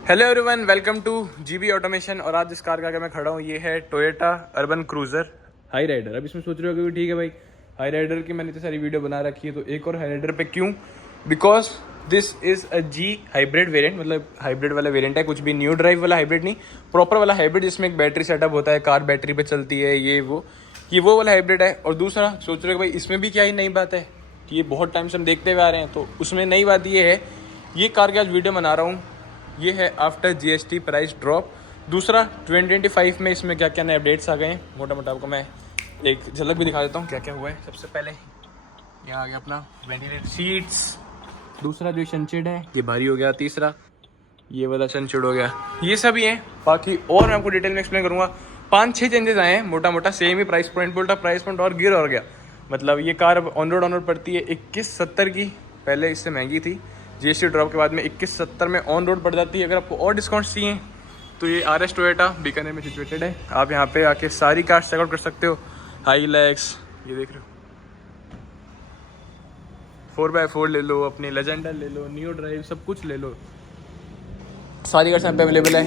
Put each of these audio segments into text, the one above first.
Hello everyone, welcome two GB automation. और आज जिस कार का आगे मैं खड़ा हूँ ये है Toyota Urban Cruiser Hyryder. अब इसमें सोच रहे हो कि ठीक है भाई, हाई राइडर की मैंने इतनी सारी वीडियो बना रखी है तो एक और हाई राइडर पे क्यों? Because this is a G hybrid variant, मतलब हाइब्रिड वाला वेरिएंट है, कुछ भी न्यू ड्राइव वाला हाइब्रिड नहीं, प्रॉपर वाला हाइब्रिड जिसमें एक बैटरी सेटअप होता है, कार बैटरी पे चलती है, ये वो वाला हाइब्रिड है। और दूसरा सोच रहे हो भाई इसमें भी क्या ही नई बात है कि ये बहुत टाइम से हम देखते हुए आ रहे हैं, तो उसमें नई बात ये है, ये कार की आज वीडियो बना रहा हूँ ये है आफ्टर जीएसटी प्राइस ड्रॉप। दूसरा 2025 में इसमें क्या क्या नए अपडेट्स आ गए हैं, मोटा मोटा आपको मैं एक झलक भी दिखा देता हूँ क्या क्या हुआ है। सबसे पहले यहाँ आ गया अपना वेंटिलेटेड सीट्स, दूसरा जो सनशेड है ये भारी हो गया, तीसरा ये वाला सनशेड हो गया, ये सब ही है। बाकी और मैं आपको डिटेल में एक्सप्लेन करूँगा। 5-6 चेंजेस आए हैं मोटा मोटा, सेम ही प्राइस पॉइंट बोल्टा प्राइस पॉइंट और गिर और गया। मतलब ये कार अब ऑन रोड पड़ती है 2170 की, पहले इससे महंगी थी, जीएसटी ड्रॉप के बाद में 2170 में ऑन रोड पड़ जाती है। अगर आपको और डिस्काउंट चाहिए तो ये RS टोयोटा बीकानेर में सिचुएटेड है, आप यहाँ पे आके सारी कार चेकआउट कर सकते हो। हाईलैक्स ये देख रहे हो, 4x4 ले लो, अपनी लेजेंडर ले लो, न्यू ड्राइव, सब कुछ ले लो, सारी कार्स यहाँ पे अवेलेबल है।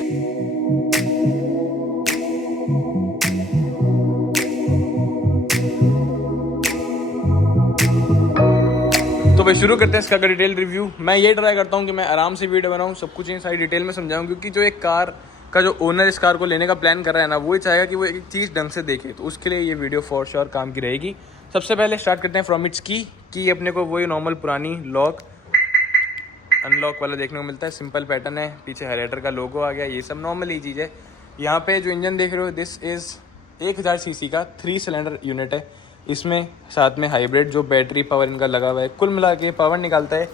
तो भाई शुरू करते हैं इसका डिटेल रिव्यू। मैं ये ट्राई करता हूँ कि मैं आराम से वीडियो बनाऊँ, सब कुछ इन सारी डिटेल में समझाऊँ, क्योंकि जो एक कार का जो ओनर इस कार को लेने का प्लान कर रहा है ना, वो ही चाहेगा कि वो एक चीज़ ढंग से देखे, तो उसके लिए ये वीडियो फॉर श्योर काम की रहेगी। सबसे पहले स्टार्ट करते हैं फ्रॉम इट्स की अपने को वही नॉर्मल पुरानी लॉक अनलॉक वाला देखने को मिलता है, सिंपल पैटर्न है, पीछे हाइलाइटर का लोगो आ गया, ये सब नॉर्मल ही चीज़ है। यहाँ पे जो इंजन देख रहे हो दिस इज़ 1000 सीसी का 3 सिलेंडर यूनिट है, इसमें साथ में हाइब्रिड जो बैटरी पावर इनका लगा हुआ है, कुल मिला के पावर निकालता है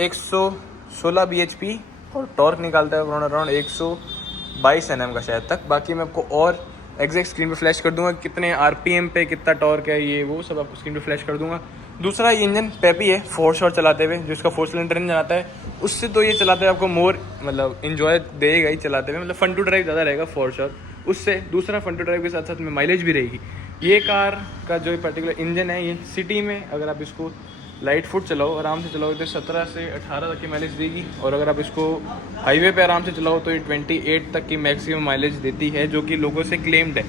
116 bhp और टॉर्क निकालता है अराउंड 122 Nm का शायद तक। बाकी मैं आपको और एग्जैक्ट स्क्रीन पे फ्लैश कर दूंगा कितने RPM पे कितना टॉर्क है, ये वो सब आपको स्क्रीन पे फ्लैश कर दूंगा। दूसरा ये इंजन पेपी है 4 शॉट चलाते हुए, जो इसका 4 सिलेंडर इंजन आता है उससे तो ये चलाते हुए आपको मोर मतलब इन्जॉय देगा ही चलाते हुए, मतलब फन टू ड्राइव ज़्यादा रहेगा 4 शॉट उससे। दूसरा फन टू ड्राइव के साथ साथ में माइलेज भी रहेगी। ये कार का जो पर्टिकुलर इंजन है ये सिटी में अगर आप इसको लाइट फुट चलाओ, आराम से चलाओ तो 17 से 18 तक की माइलेज देगी, और अगर आप इसको हाईवे पे आराम से चलाओ तो ये 28 तक की मैक्सिमम माइलेज देती है, जो कि लोगों से क्लेम्ड है,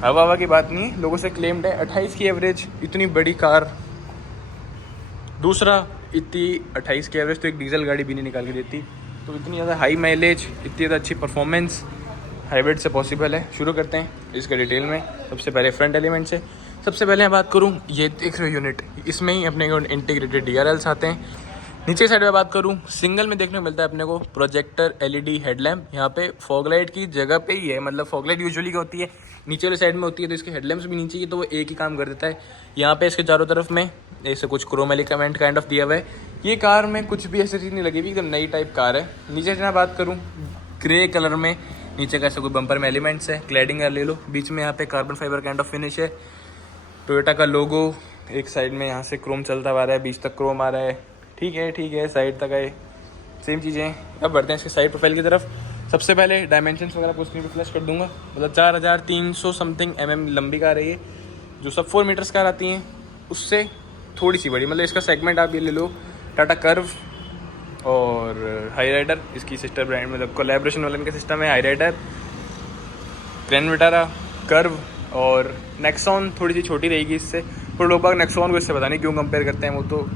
हवा की बात नहीं है, लोगों से क्लेम्ड है। 28 की एवरेज इतनी बड़ी कार, दूसरा इतनी 28 की एवरेज तो एक डीजल गाड़ी भी नहीं निकाल के देती, तो इतनी ज़्यादा हाई माइलेज, इतनी ज़्यादा अच्छी परफॉर्मेंस हाइब्रिड से पॉसिबल है। शुरू करते हैं इसके डिटेल में। सबसे पहले फ्रंट एलिमेंट से, सबसे पहले मैं बात करूं, ये देख रहे हो यूनिट, इसमें ही अपने को इंटीग्रेटेड DRLs आते हैं। नीचे साइड में बात करूं, सिंगल में देखने को मिलता है अपने को प्रोजेक्टर LED हेडलैम्प, यहाँ पे फॉगलाइट की जगह पे ही है, मतलब फॉगलाइट यूजुअली क्या होती है नीचे वाली साइड में होती है, तो इसके हेडलैम्प्स भी नीचे ही, तो वो एक ही काम कर देता है। यहाँ पे इसके चारों तरफ में ऐसे कुछ क्रोम एलिमेंट काइंड ऑफ दिया हुआ है। ये कार में कुछ भी ऐसी चीज़ नहीं लगी हुई, एकदम नई टाइप कार है। नीचे से मैं बात करूँ, ग्रे कलर में नीचे का ऐसा कोई बम्पर में एलिमेंट्स है, क्लैडिंग ले लो, बीच में यहाँ पे carbon fibre kind of finish है, टोयोटा का लोगो, एक साइड में यहाँ से क्रोम चलता हुआ आ रहा है, बीच तक क्रोम आ रहा है, ठीक है, साइड तक है, सेम चीज़ें हैं। अब बढ़ते हैं इसके साइड प्रोफाइल की तरफ। सबसे पहले डायमेंशंस वगैरह को स्क्रीन पे फ्लैश कर दूंगा, मतलब 4300 समथिंग लंबी कार है ये, जो सब 4 मीटर्स कार आती हैं उससे थोड़ी सी बड़ी, मतलब इसका सेगमेंट आप ये ले लो टाटा कर्व और हाई राइडर, इसकी सिस्टर ब्रांड, मतलब कोलैबोरेशन वाला इनका सिस्टम है, Hyryder, Grand Vitara, Curvv और नेक्सॉन थोड़ी सी छोटी रहेगी इससे, पर लोग बाग नेक्सॉन को इससे पता नहीं क्यों कंपेयर करते हैं, वो तो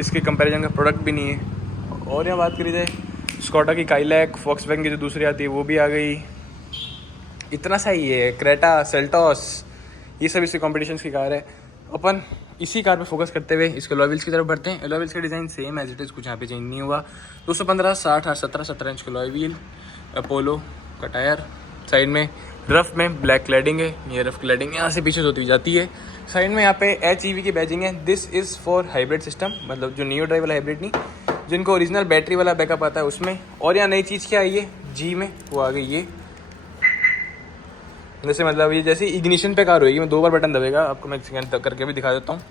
इसके कंपैरिजन का प्रोडक्ट भी नहीं है। और यहाँ बात करी जाए स्कॉडा की काइलैक, वॉक्सवैगन की जो दूसरी आती है वो भी आ गई, इतना सा ही है, क्रेटा, सेल्टॉस, ये सब इसके कॉम्पिटिशन्स की कार है। अपन इसी कार पे फोकस करते हुए इसके अलॉय व्हील्स की तरफ बढ़ते हैं। अलॉय व्हील्स का design same as it is, कुछ यहाँ पे चेंज नहीं हुआ। 215, 60, 17 इंच के अलॉय व्हील, अपोलो का टायर, साइड में रफ में ब्लैक क्लैडिंग है, ये रफ क्लैडिंग यहाँ से पीछे होती हुई जाती है। साइड में यहाँ पे HEV की बैजिंग है, this is for hybrid system, मतलब जो न्यू ड्राइव वाला हाइब्रिड नहीं, जिनको ओरिजिनल बैटरी वाला बैकअप आता है उसमें। और यहाँ नई चीज़ क्या आई है जी में, वो आ गई ये, जैसे मतलब ये जैसे इग्निशन पे कार होगी, मैं 2 बार बटन दबेगा, आपको मैं स्कैन करके भी दिखा देता हूँ।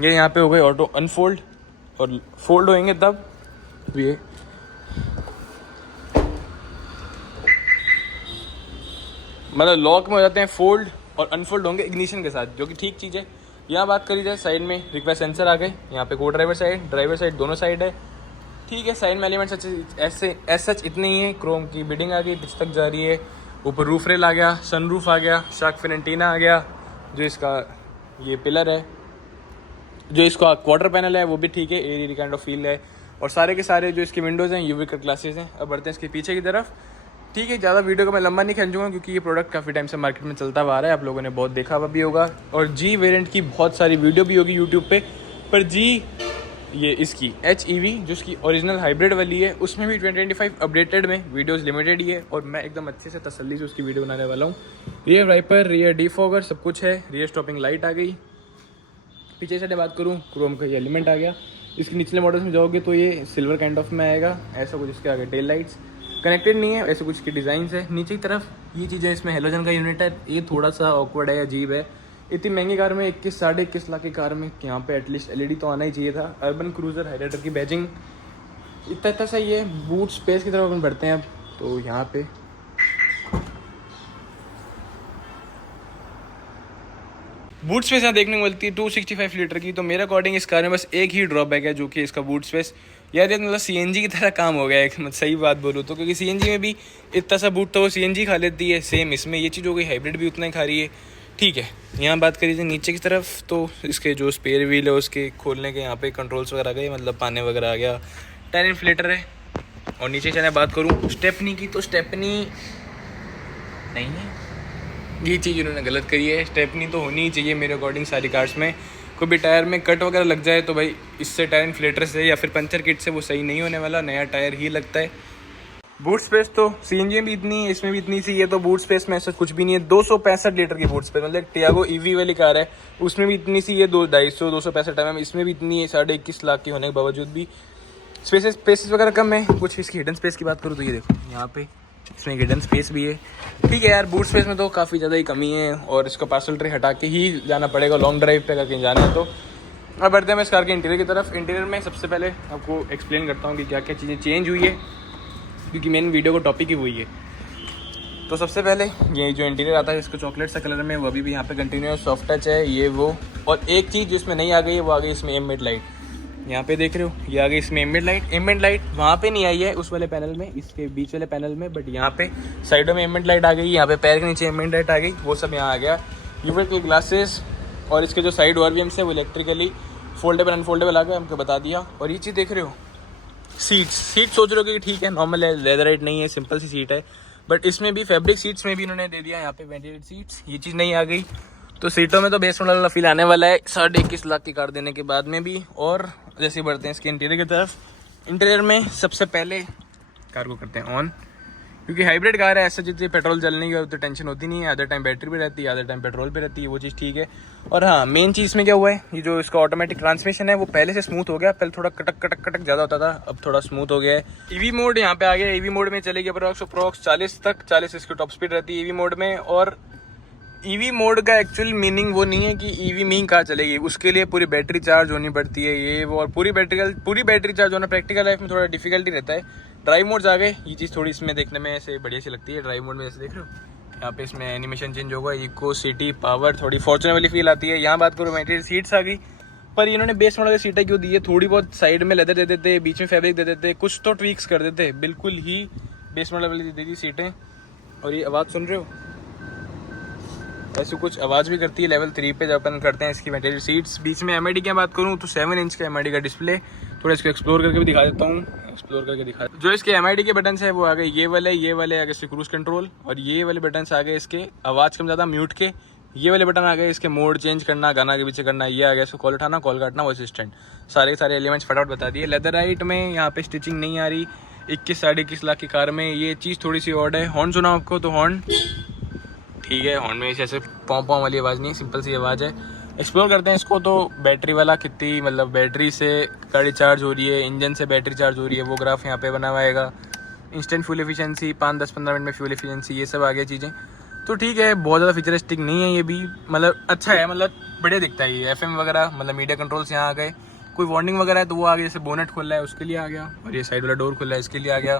ये यहाँ पे हो गए ऑटो अनफोल्ड, और फोल्ड होएंगे तब ये मतलब लॉक में हो जाते हैं, फोल्ड और अनफोल्ड होंगे इग्निशन के साथ, जो कि ठीक चीज़ है। यहाँ बात करी जाए साइड में रिक्वेस्ट सेंसर आ गए, यहाँ पे को ड्राइवर साइड दोनों साइड है। ठीक है, साइड में एलिमेंट्स ऐसे सच इतने ही है। क्रोम की बिडिंग आ गई, पिच तक जा रही है। ऊपर रूफ रेल आ गया, सन रूफ आ गया, शार्क फिन एंटीना आ गया, जो इसका ये पिलर है, जो इसका क्वार्टर पैनल है वो भी ठीक है, एयरी काइंड ऑफ फील है। और सारे के सारे जो इसके विंडोज़ हैं यूवी कट ग्लासेस हैं। अब बढ़ते हैं इसके पीछे की तरफ। ठीक है, ज़्यादा वीडियो को मैं लंबा नहीं खींचूंगा क्योंकि ये प्रोडक्ट काफ़ी टाइम से मार्केट में चलता हुआ आ रहा है, आप लोगों ने बहुत देखा हुआ भी होगा। और जी वेरिएंट की बहुत सारी वीडियो भी होगी यूट्यूब पे, पर जी ये इसकी HEV जो इसकी ओरिजिनल हाइब्रिड वाली है उसमें भी 2025 अपडेटेड में वीडियोस लिमिटेड ही है। और मैं एकदम अच्छे से तसल्ली से उसकी वीडियो बनाने वाला हूँ। रियर वाइपर, रियर डिफॉगर सब कुछ है। रियर स्टॉपिंग लाइट आ गई। पीछे से बात करूँ, क्रोम का ये एलिमेंट आ गया। इसके निचले मॉडल्स में जाओगे तो ये सिल्वर काइंड ऑफ में आएगा, ऐसा कुछ। इसके आगे टेल लाइट्स कनेक्टेड नहीं है, ऐसे कुछ की डिज़ाइन है। नीचे की तरफ ये चीज़ें, इसमें हेलोजन का यूनिट है, ये थोड़ा सा ऑकवर्ड है, अजीब है। इतनी महंगी कार में 21-21.5 लाख की कार में यहाँ पे एटलीस्ट LED तो आना ही चाहिए था। अर्बन क्रूजर हाइलाइटर की बैजिंग इतना सही है। बूट स्पेस की तरफ अपन बढ़ते हैं अब, तो यहाँ पे बूट स्पेस यहाँ देखने को मिलती है 265 लीटर की। तो मेरे अकॉर्डिंग इस कार में बस एक ही ड्रॉबैक है, जो कि इसका बूट स्पेस। यार ये मतलब CNG की तरह काम हो गया है, मतलब सही बात बोलूँ तो, क्योंकि CNG में भी इतना सा बूट तो वो CNG खा लेती है, सेम इसमें ये चीज़ हो गई, हाइब्रिड भी उतना ही खा रही है। ठीक है, यहाँ बात करी जाए नीचे की तरफ, तो इसके जो स्पेयर व्हील है उसके खोलने के यहाँ पे कंट्रोल्स वगैरह आ गए, मतलब पाने वगैरह आ गया। टायर इन्फ्लेटर है। और नीचे से मैं बात करूँ स्टेपनी की, तो स्टेपनी नहीं है, ये चीज़ उन्होंने गलत करी है। स्टेपनी तो होनी ही चाहिए मेरे अकॉर्डिंग सारी कार्स में। कोई भी टायर में कट वगैरह लग जाए तो भाई इससे टायर इन्फ्लेटर से या फिर पंचर किट से वो सही नहीं होने वाला, नया टायर ही लगता है। बूट स्पेस तो CNG में भी इतनी है, इसमें भी इतनी सी है, तो बूट स्पेस में ऐसा कुछ भी नहीं है। 265 लीटर की बूट स्पेस, मतलब टियागो EV वाली कार है उसमें भी इतनी सी है, 265 mm, इसमें भी इतनी है। 21.5 लाख की होने के बावजूद भी स्पेसेस वगैरह कम है। कुछ इसकी हिडन स्पेस की बात करूँ तो ये देखो, यहाँ पे इसमें हिडन स्पेस भी है। ठीक है यार, बूट स्पेस में तो काफ़ी ज़्यादा ही कमी है, और इसका पार्सल ट्रे हटा के ही जाना पड़ेगा लॉन्ग ड्राइव पे अगर कहीं जाना है तो। अब बढ़ते हैं मैं इस कार के इंटीरियर की तरफ। इंटीरियर में सबसे पहले आपको एक्सप्लेन करता हूँ कि क्या क्या चीज़ें चेंज हुई है, क्योंकि मेन वीडियो को टॉपिक ही वही है। तो सबसे पहले ये जो इंटीरियर आता है इसको चॉकलेट सा कलर में, वो अभी भी यहाँ पे कंटिन्यूस सॉफ्ट टच है, ये वो। और एक चीज़ जो इसमें नहीं आ गई है वो आ गई इसमें एम्बिएंट लाइट, यहाँ पे देख रहे हो, ये आ गई इसमें एम्बिएंट लाइट वहाँ पे नहीं आई है उस वाले पैनल में, इसके बीच वाले पैनल में, बट यहाँ पे साइडों में एम्बिएंट लाइट आ गई, यहाँ पे पैर के नीचे एम्बिएंट लाइट आ गई, वो सब यहाँ आ गया। यूवी के ग्लासेस और इसके जो साइड ORVMs है वो इलेक्ट्रिकली फोल्डेबल अनफोल्डेबल आ गए, हमको बता दिया। और ये चीज़ देख रहे हो, सीट सोच रहे हो कि ठीक है नॉर्मल है, लेदराइट नहीं है, सिंपल सी सीट है, बट इसमें भी फैब्रिक सीट्स में भी इन्होंने दे दिया यहाँ पे वेंटिलेटेड सीट्स, ये चीज़ नहीं आ गई। तो सीटों में तो बेस मॉडल वाला फील आने वाला है 21.5 लाख की कार देने के बाद में भी। और जैसे बढ़ते हैं इसके इंटीरियर की तरफ, इंटीरियर में सबसे पहले कार को करते हैं ऑन, क्योंकि हाइब्रिड कार है, ऐसा जितनी पेट्रोल जलने की तो टेंशन होती नहीं है, आधा टाइम बैटरी पे रहती है, आधा टाइम पेट्रोल पे रहती है, वो चीज़ ठीक है। और हाँ, मेन चीज़ में क्या हुआ है, ये जो इसका ऑटोमेटिक ट्रांसमिशन है वो पहले से स्मूथ हो गया, पहले थोड़ा कटक ज़्यादा होता था, अब थोड़ा स्मूथ हो गया है। EV मोड यहाँ पे आ गया, EV मोड में चलेगी अप्रॉक्स 40 तक, 40 इसकी टॉप स्पीड रहती है EV मोड में। और EV मोड का एक्चुअल मीनिंग वो नहीं है कि EV में ही कार चलेगी, उसके लिए पूरी बैटरी चार्ज होनी पड़ती है, ये वो, और पूरी बैटरी चार्ज होना प्रैक्टिकल लाइफ में थोड़ा डिफिकल्टी रहता है। ड्राइव मोड्स आ गए, ये चीज़ थोड़ी इसमें देखने में ऐसे बढ़िया सी लगती है। ड्राइव मोड में जैसे देख रहे हो, यहाँ पे इसमें एनिमेशन चेंज होगा, इको, सिटी, पावर, थोड़ी फॉर्च्यूनर वाली फील आती है। यहाँ बात करूँ वेंटिलेटेड सीट्स आ गई, पर इन्होंने बेस मॉडल की सीटें क्यों दी है, थोड़ी बहुत साइड में लेदर दे देते, बीच में फैब्रिक दे देते, कुछ तो ट्वीक्स कर देते, बिल्कुल ही बेस मॉडल वाली दे दी सीटें। और ये आवाज़ सुन रहे हो, ऐसे कुछ आवाज़ भी करती है लेवल 3 पे जब अपन करते हैं इसकी वेंटिलेटेड सीट्स। बीच में MID की बात करूँ तो 7 इंच का MID का डिस्प्ले, थोड़ा इसको एक्सप्लोर करके भी दिखा देता हूँ, जो इसके MID के बटन है वो आ गए ये वाले आ गए इसके क्रूज कंट्रोल, और ये वाले बटन आ गए इसके आवाज़ कम ज़्यादा म्यूट के, ये वाले बटन आ गए इसके मोड चेंज करना, गाना के पीछे करना, ये आ गया इसको कॉल उठाना, कॉल काटना, वॉइस असिस्टेंट, सारे के सारे एलिमेंट्स फटाफट बता दिए। लेदराइट में यहाँ पे स्टिचिंग नहीं आ रही 21-21.5 लाख की कार में, ये चीज़ थोड़ी सी ऑड है। हॉर्न सुना आपको, तो हॉर्न ठीक है, हॉर्न में ऐसे पॉम वाली आवाज़ नहीं, सिंपल सी आवाज़ है। एक्सप्लोर करते हैं इसको, तो बैटरी वाला कितनी, मतलब बैटरी से गाड़ी चार्ज हो रही है, इंजन से बैटरी चार्ज हो रही है, वो ग्राफ यहाँ पे बना हुआ आएगा। इंस्टेंट फ्यूल एफिशिएंसी 5-10-15 मिनट में फ्यूल एफिशिएंसी, ये सब आ गया चीज़ें, तो ठीक है, बहुत ज़्यादा फीचरिस्टिक नहीं है ये भी, मतलब अच्छा है, मतलब बढ़िया दिखता है ये। FM वगैरह मतलब मीडिया कंट्रोल्स यहाँ आ गए, कोई वार्निंग वगैरह है तो वो आ गया, जैसे बोनेट खुल रहा है उसके लिए आ गया, और ये साइड वाला डोर खुल रहा है इसके लिए आ गया।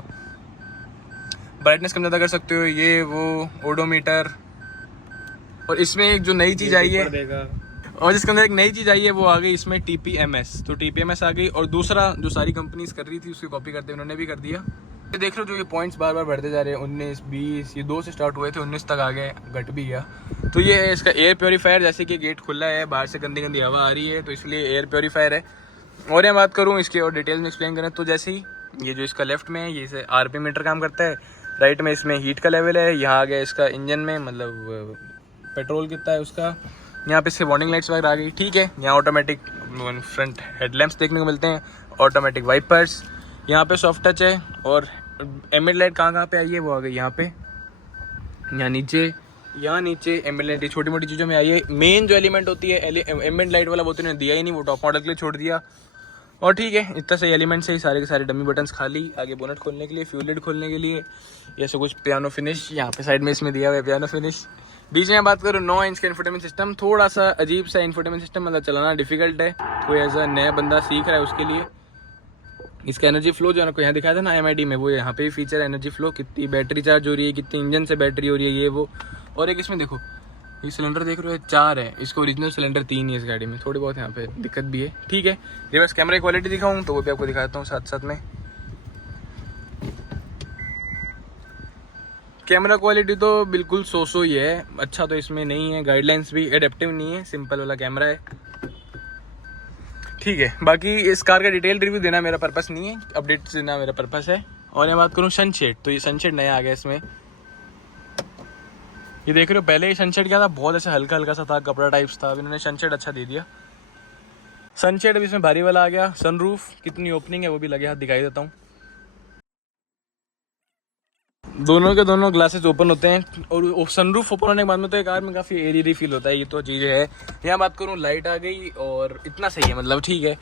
ब्राइटनेस कम ज़्यादा कर सकते हो, ये वो ओडोमीटर। और इसमें एक जो नई चीज़ आई है, और जिसके अंदर एक नई चीज़ आई है वो आ गई इसमें TPMS। तो TPMS आ गई और दूसरा जो सारी कंपनीज कर रही थी उसकी कॉपी करते उन्होंने भी कर दिया। ये देख लो जो ये पॉइंट्स बार बार बढ़ते जा रहे हैं, 19, 20, ये 2 से स्टार्ट हुए थे, 19 तक आ गए, घट भी गया। तो ये है इसका एयर प्योरीफायर। जैसे कि गेट खुला है, बाहर से गंदी गंदी हवा आ रही है, तो इसलिए एयर प्योरीफायर है। और मैं बात करूँ इसके और डिटेल में एक्सप्लेन करें तो जैसे ही ये जो इसका लेफ्ट में है ये से RPM मीटर काम करता है, राइट में इसमें हीट का लेवल है, यहाँ आ गया इसका इंजन में मतलब पेट्रोल कितना है उसका, यहाँ पे इससे वार्निंग लाइट्स वगैरह आ गई। ठीक है, यहाँ ऑटोमेटिक फ्रंट हेडलैम्प्स देखने को मिलते हैं, ऑटोमेटिक वाइपर्स, यहाँ पे सॉफ्ट टच है। और एम्बिएंट लाइट कहाँ पे आई है वो आ गई यहाँ पे, यहाँ नीचे एम्बिएंट लाइट छोटी मोटी चीज़ों में आई है। मेन जो एलिमेंट होती है एम्बिएंट लाइट वाला वो तो इन्होंने दिया ही नहीं, वो टॉप मॉडल के लिए छोड़ दिया। और ठीक है, इतना सही एलिमेंट से ही सारे के सारे डमी बटन्स खाली, आगे बोनट खोलने के लिए, फ्यूल लिड खोलने के लिए, ये सब कुछ पियानो फिनिश यहाँ पे साइड में इसमें दिया हुआ है पियानो फिनिश। बीच में बात करूँ 9 इंच का इंफोटेनमेंट सिस्टम, थोड़ा सा अजीब सा इंफोटेनमेंट सिस्टम, मतलब चलाना डिफिकल्ट है, कोई ऐसा नया बंदा सीख रहा है उसके लिए। इसका एनर्जी फ्लो जो आपको यहाँ दिखाया था ना MID में, वो यहाँ पे भी फीचर है एनर्जी फ्लो, कितनी बैटरी चार्ज हो रही है, कितनी इंजन से बैटरी हो रही है, ये वो। और एक इसमें देखो ये सिलेंडर देख रहे हो 4 है, इसको ओरिजिनल सिलेंडर 3 है इस गाड़ी में, थोड़ी बहुत यहाँ पे दिक्कत भी है। ठीक है, रिवर्स कैमरा की क्वालिटी दिखाऊँ तो वो भी आपको दिखाता हूँ साथ साथ में। कैमरा क्वालिटी तो बिल्कुल सो ही है, अच्छा तो इसमें नहीं है, गाइडलाइंस भी एडेप्टिव नहीं है, सिंपल वाला कैमरा है। ठीक है, बाकी इस कार का डिटेल रिव्यू देना मेरा पर्पस नहीं है, अपडेट्स देना मेरा पर्पस है। और मैं बात करूँ सनशेड, तो ये सनशेड नया आ गया इसमें, ये देख रहे हो। पहले ये सनशेड क्या था, बहुत ऐसा हल्का हल्का सा था, कपड़ा टाइप्स था, अब इन्होंने सनशेड अच्छा दे दिया। सनशेड अब इसमें भारी वाला आ गया। सनरूफ कितनी ओपनिंग है वो भी लगे हाथ दिखाई देता हूँ, दोनों के दोनों ग्लासेस ओपन होते हैं। और सनरूफ ओपन होने के बाद में तो एक कार में काफ़ी एयरी फील होता है, ये तो चीज़ है। यहाँ बात करूँ लाइट आ गई और इतना सही है, मतलब ठीक है।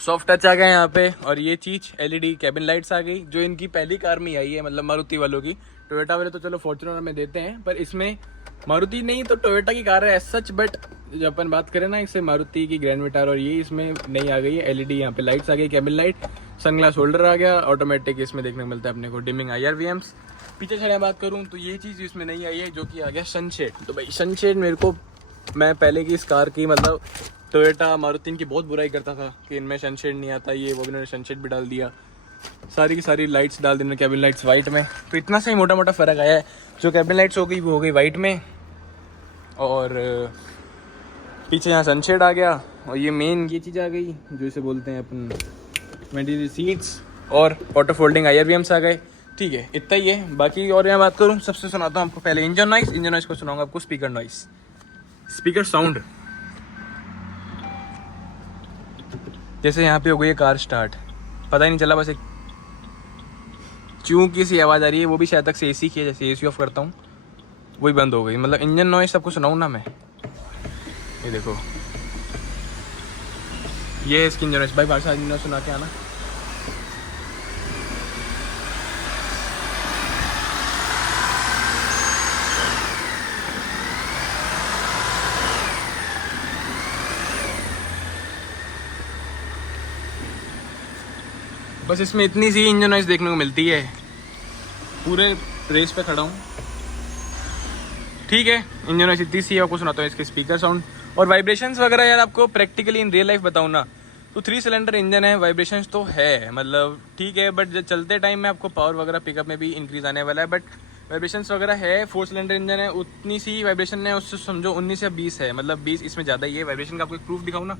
सॉफ्ट टच आ गया यहाँ पे, और ये चीज़ LED कैबिन लाइट्स आ गई जो इनकी पहली कार में आई है, मतलब मारुति वालों की। टोयोटा वाले तो चलो फॉर्च्यूनर में देते हैं, पर इसमें मारुति नहीं तो टोयोटा की कार है एज सच, बट जब अपन बात करें ना इससे मारुति की ग्रैंड विटार, और ये इसमें नहीं आ गई है। LED यहाँ पे लाइट्स आ गई, कैबिन लाइट, सनग्लास होल्डर आ गया, ऑटोमेटिक इसमें देखने को मिलता है अपने को, डिमिंग IRVMs। पीछे छड़े बात करूँ तो ये चीज़ इसमें नहीं आई है, जो कि आ गया सनशेड। तो भाई सनशेड मेरे को, मैं पहले की इस कार की मतलब टोयोटा मारुति की बहुत बुराई करता था कि इनमें सनशेड नहीं आता, ये वो भी इन्होंने सनशेड भी डाल दिया, सारी की सारी लाइट्स डाल दी कैबिन लाइट्स वाइट में। तो इतना सही मोटा मोटा फ़र्क आया है, जो कैबिन लाइट्स हो गई वो हो गई वाइट में, और पीछे यहाँ सनशेड आ गया, और ये मेन ये चीज़ आ गई जो इसे बोलते हैं अपन 20 सीट्स, और ऑटो फोल्डिंग IRVMs आ गए। ठीक है, इतना ही है। बाकी और मैं बात करूँ, सबसे सुनाता हूँ आपको पहले इंजन नॉइस को सुनाऊंगा आपको स्पीकर नॉइस, स्पीकर साउंड। जैसे यहाँ पे हो गई है कार स्टार्ट, पता ही नहीं चला, बस एक च्यों की सी आवाज़ आ रही है, वो भी शायद तक से AC की है, जैसे AC ऑफ करता हूँ वही बंद हो गई। मतलब इंजन नॉइस सबको सुनाऊँ ना मैं, ये देखो ये इसकी इंजन नॉइस। भाई बाहर से इंजन नॉइस सुना के आना। बस इसमें इतनी सी इंजन नॉइस देखने को मिलती है, पूरे रेस पे खड़ा हूँ। ठीक है, इंजन नॉइस इतनी सी है। आपको सुनाता हूँ इसके स्पीकर साउंड और वाइब्रेशंस वगैरह। यार आपको प्रैक्टिकली इन रियल लाइफ बताऊँ ना तो 3 सिलेंडर इंजन है, वाइब्रेशंस तो है मतलब ठीक है, बट जब चलते टाइम में आपको पावर वगैरह पिकअप में भी इंक्रीज आने वाला है, बट वाइब्रेशंस वगैरह है। 4 सिलेंडर इंजन है, उतनी सी वाइब्रेशन है, उससे समझो 19 या 20 है, मतलब 20 इसमें ज़्यादा ही है वाइब्रेशन का। आपको एक प्रूफ दिखाऊँ ना,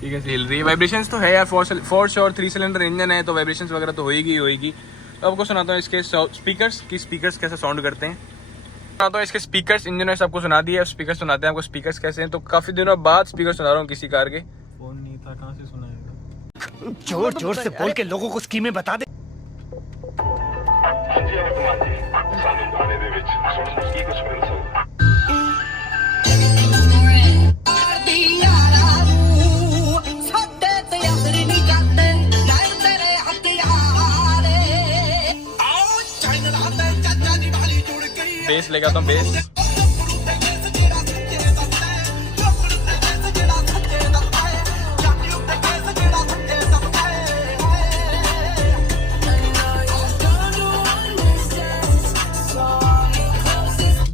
ठीक है हिल रही है। वाइब्रेशंस तो है यार, 4 श्योर 3 सिलेंडर इंजन है तो वाइब्रेशंस वगैरह तो होएगी। तो आपको सुनाता हूँ इसके स्पीकर्स कैसे साउंड करते हैं। सुनाता हूँ इसके स्पीकर्स, इंजन नॉइस आपको सुना दिया, स्पीकर सुनाते हैं आपको स्पीकर्स कैसे हैं। तो काफ़ी दिनों बाद स्पीकर सुना रहा हूँ किसी कार के। फोन नहीं था, कहाँ से सुनाएगा? जोर जोर से बोल के लोगों को स्कीमें बता दे। बेस लेके आता हूँ, बेस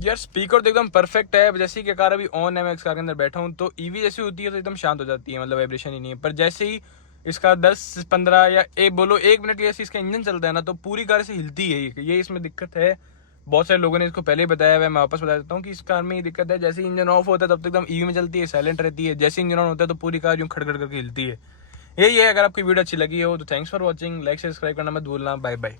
यार स्पीकर तो एकदम परफेक्ट है। जैसे ही कि कार अभी ऑन है, मैं इस कार के अंदर बैठा हूँ तो ईवी जैसी होती है तो एकदम शांत हो जाती है, मतलब वाइब्रेशन ही नहीं है। पर जैसे ही इसका 10-15 या एक मिनट जैसे इसका इंजन चलता है ना, तो पूरी कार से हिलती है। ये इसमें दिक्कत है। बहुत सारे लोगों ने इसको पहले ही बताया हुआ है, मैं वापस बता देता हूँ कि इस कार में ये दिक्कत है। जैसे ही इंजन ऑफ होता है तब तक एकदम ईवी में चलती है, साइलेंट रहती है। जैसे इंजन ऑन होता है तो पूरी कार यूँ खड़खड़ करके हिलती है। यही है। अगर आपकी वीडियो अच्छी लगी हो तो thanks for watching, like subscribe करना मत भूलना। Bye bye.